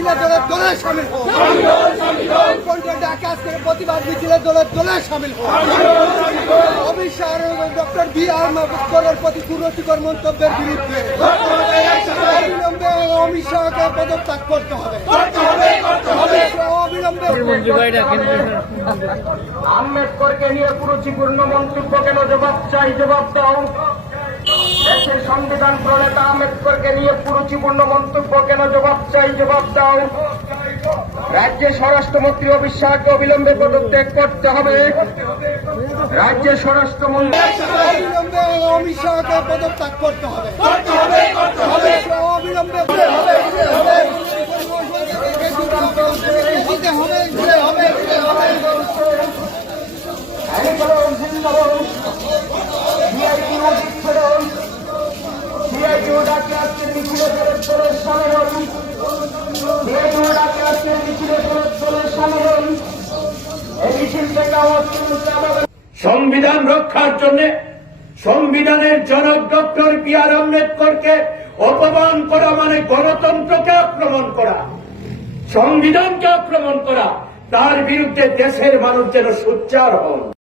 মিছিলে দলে দলে সামিল হন। ঢাকা আজকের প্রতিবাদ মিছিলে দলে দলে সামিল হন। Amit Shah doctor B.R.. আম্বেদকরের প্রতি কুরুচিকর মন্তব্যের বিরুদ্ধে অবিলম্বে অমিত শাহকে পদত্যাগ করতে হবে। অবিলম্বে আম্বেদকরকে নিয়ে কুরুচিপূর্ণ মন্তব্য কেন? জবাব চাই, জবাব দাও। দেশের সংবিধান প্রণেতা আম্বেদকরকে নিয়ে কুরুচিপূর্ণ মন্তব্য কেন? জবাব চাই, জবাব দাও। রাজ্যের স্বরাষ্ট্রমন্ত্রী অমিত শাহকে অবিলম্বে পদত্যাগ করতে হবে। রাজ্যের স্বরাষ্ট্রমন্ত্রী অবিলম্বে অমিত শাহকে পদত্যাগ করতে হবে। অবিলম্বে সংবিধান রক্ষার জন্য সংবিধানের জনক ডক্টর বি.আর. আম্বেদকরকে অপমান করা মানে গণতন্ত্রকে আক্রমণ করা, সংবিধানকে আক্রমণ করা। তার বিরুদ্ধে দেশের মানুষ যেন সোচ্চার হন।